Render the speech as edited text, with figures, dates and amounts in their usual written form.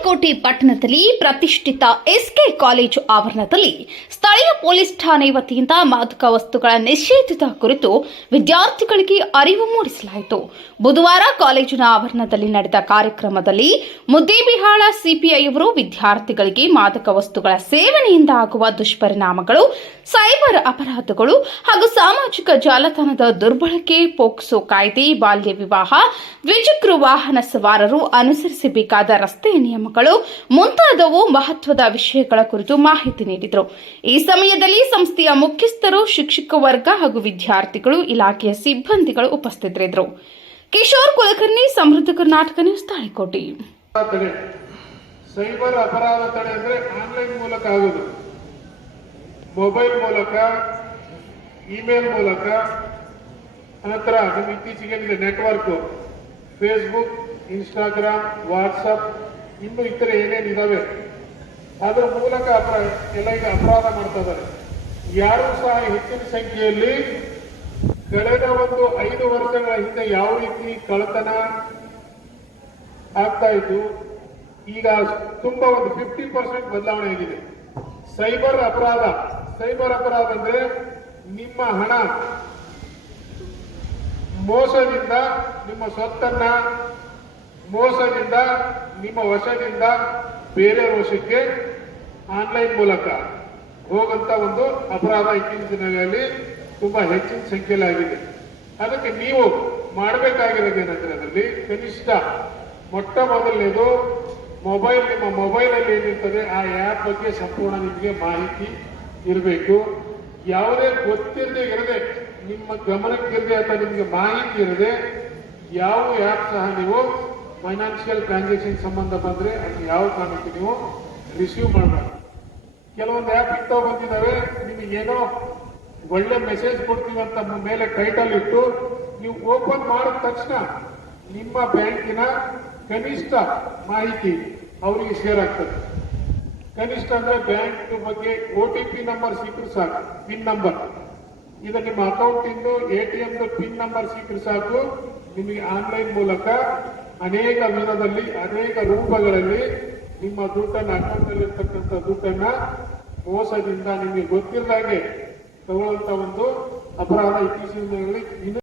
ತಾಳಿಕೋಟೆ ಪಟ್ಟಣದಲ್ಲಿ ಪ್ರತಿಷ್ಠಿತ S K college ಆವರಣದಲ್ಲಿ ಸ್ಥಳೀಯ ಪೊಲೀಸ್ ಠಾಣೆ ವತಿಯಿಂದ ಮಾದಕ ವಸ್ತುಗಳ ನಿಷೇಧದ ಕುರಿತು ವಿದ್ಯಾರ್ಥಿಗಳಿಗೆ ಅರಿವು ಮೂಡಿಸಲಾಯಿತು. ಬುಧವಾರ ಕಾಲೇಜಿನ ಆವರಣದಲ್ಲಿ ನಡೆದ ಕಾರ್ಯಕ್ರಮದಲ್ಲಿ ಮುದ್ದೇಬಿಹಾಳ ಸಿಪಿಐಯವರು ವಿದ್ಯಾರ್ಥಿಗಳಿಗೆ ಮಾದಕ ವಸ್ತುಗಳ ಸೇವನೆಯಿಂದ ಆಗುವ ದುಷ್ಪರಿಣಾಮಗಳು, ಸೈಬರ್ ಅಪರಾಧಗಳು ಹಾಗೂ ಸಾಮಾಜಿಕ ಜಾಲತಾಣದ ದುರ್ಬಳಕೆ, ಪೋಕ್ಸೋ ಕಾಯ್ದೆ, ಬಾಲ್ಯ ವಿವಾಹ, ದ್ವಿಚಕ್ರ ವಾಹನ ಸವಾರರು ಅನುಸರಿಸಬೇಕಾದ ರಸ್ತೆ ನಿಯಮಗಳು ಮುಂತಾದವು ಮಹತ್ವದ ವಿಷಯಗಳ ಕುರಿತು ಮಾಹಿತಿ ನೀಡಿದರು. ಈ ಸಮಯದಲ್ಲಿ ಸಂಸ್ಥೆಯ ಮುಖ್ಯಸ್ಥರು, ಶಿಕ್ಷಕ ವರ್ಗ ಹಾಗೂ ವಿದ್ಯಾರ್ಥಿಗಳು, ಇಲಾಖೆಯ ಸಿಬ್ಬಂದಿಗಳು ಉಪಸ್ಥಿತರಿದ್ದರು. ಕಿಶೋರ್ ಕುಲಕರ್ಣಿ, ಸಮೃದ್ಧ ಕರ್ನಾಟಕ ನ್ಯೂಸ್, ತಾಳಿಕೋಟೆ. ಸೈಬರ್ ಅಪರಾಧ ತಡೆ ಅಂದ್ರೆ ಆನ್ಲೈನ್ ಮೂಲಕ ಆಗುವುದು, ಮೊಬೈಲ್ ಮೂಲಕ, ಇಮೇಲ್ ಮೂಲಕ, ನಂತರ ಇತ್ತೀಚೆಗೆ ನೆಟ್ವರ್ಕ್, ಫೇಸ್ಬುಕ್, ಇನ್ಸ್ಟಾಗ್ರಾಮ್, ವಾಟ್ಸಪ್, ಇನ್ನು ಇತರೆ ಏನೇನಿದಾವೆ ಅದರ ಮೂಲಕ ಎಲ್ಲ ಈಗ ಅಪರಾಧ ಮಾಡ್ತಾ ಇದ್ದಾರೆ. ಯಾರು ಸಹ ಹೆಚ್ಚಿನ ಸಂಖ್ಯೆಯಲ್ಲಿ ಕಳೆದ ಒಂದು 5 ವರ್ಷಗಳ ಹಿಂದೆ ಯಾವ ರೀತಿ ಕಳ್ಳತನ ಆಗ್ತಾ ಇದ್ದು ಈಗ ತುಂಬಾ ಒಂದು 50% ಬದಲಾವಣೆ ಆಗಿದೆ. ಸೈಬರ್ ಅಪರಾಧ ಅಂದ್ರೆ ನಿಮ್ಮ ಹಣ ಮೋಸದಿಂದ, ನಿಮ್ಮ ಸ್ವತ್ತನ್ನ ಮೋಸದಿಂದ, ನಿಮ್ಮ ವಶದಿಂದ ಬೇರೆ ವಶಕ್ಕೆ ಆನ್ಲೈನ್ ಮೂಲಕ ಹೋಗಂತ ಒಂದು ಅಪರಾಧ ಇತ್ತೀಚಿನ ದಿನಗಳಲ್ಲಿ ತುಂಬಾ ಹೆಚ್ಚಿನ ಸಂಖ್ಯೆಯಲ್ಲಿ ಆಗಿದೆ. ಅದಕ್ಕೆ ನೀವು ಮಾಡಬೇಕಾಗಿರೋದೇನಂದ್ರೆ ಅದರಲ್ಲಿ ಕನಿಷ್ಠ ಮೊಟ್ಟ ಮೊದಲನೇದು ನಿಮ್ಮ ಮೊಬೈಲಲ್ಲಿ ಏನಿರ್ತದೆ ಆ ಆ್ಯಪ್ ಬಗ್ಗೆ ಸಂಪೂರ್ಣ ನಿಮಗೆ ಮಾಹಿತಿ ಇರಬೇಕು. ಯಾವುದೇ ಗೊತ್ತಿರದೆ ಇರದೆ, ನಿಮ್ಮ ಗಮನಕ್ಕಿರದೆ ಅಥವಾ ನಿಮಗೆ ಮಾಹಿತಿ ಇರದೆ ಯಾವ ಆ್ಯಪ್ ಸಹ ನೀವು ಫೈನಾನ್ಷಿಯಲ್ ಟ್ರಾನ್ಸಾಕ್ಷನ್ ಸಂಬಂಧ ಬಂದ್ರೆ ಅದನ್ನ ಯಾವ ಕಾರಣಕ್ಕೆ ನೀವು ರಿಸೀವ್ ಮಾಡಬಾರ್ದು. ಕೆಲವೊಂದು ಆ್ಯಪ್ ಇಂಥವು ಬಂದಿದ್ದಾವೆ, ನಿಮಗೇನೋ ಒಳ್ಳೆ ಮೆಸೇಜ್ ಕೊಡ್ತೀವಿ ಅಂತ ಮೇಲೆ ಟೈಟಲ್ ಇಟ್ಟು ನೀವು ಓಪನ್ ಮಾಡಿದ ತಕ್ಷಣ ನಿಮ್ಮ ಬ್ಯಾಂಕಿನ ಕನಿಷ್ಠ ಮಾಹಿತಿ ಅವರಿಗೆ ಶೇರ್ ಆಗ್ತದೆ. ಕನಿಷ್ಠ ಅಂದ್ರೆ ಬ್ಯಾಂಕ್ ಬಗ್ಗೆ OTP ನಂಬರ್ ಸಿಕ್ಕರೆ ಸಾಕು, ಪಿನ್ ನಂಬರ್. ಇದು ನಿಮ್ಮ ಅಕೌಂಟ್ ಇಂದು ATM ಪಿನ್ ನಂಬರ್ ಸಿಕ್ಕರೆ ಸಾಕು, ನಿಮಗೆ ಆನ್ಲೈನ್ ಮೂಲಕ ಅನೇಕ ವಿಧದಲ್ಲಿ, ಅನೇಕ ರೂಪಗಳಲ್ಲಿ ನಿಮ್ಮ ದುಡ್ಡನ್ನು, ಅಕೌಂಟ್ ಅಲ್ಲಿ ಇರ್ತಕ್ಕಂಥ ದುಡ್ಡನ್ನ ಮೋಸದಿಂದ ನಿಮಗೆ ಗೊತ್ತಿರದಾಗೆ ತಗೊಳ್ಳುವಂತ ಒಂದು ಅಪರಾಧ ಇತ್ತೀಚಿನ ದಿನಗಳಲ್ಲಿ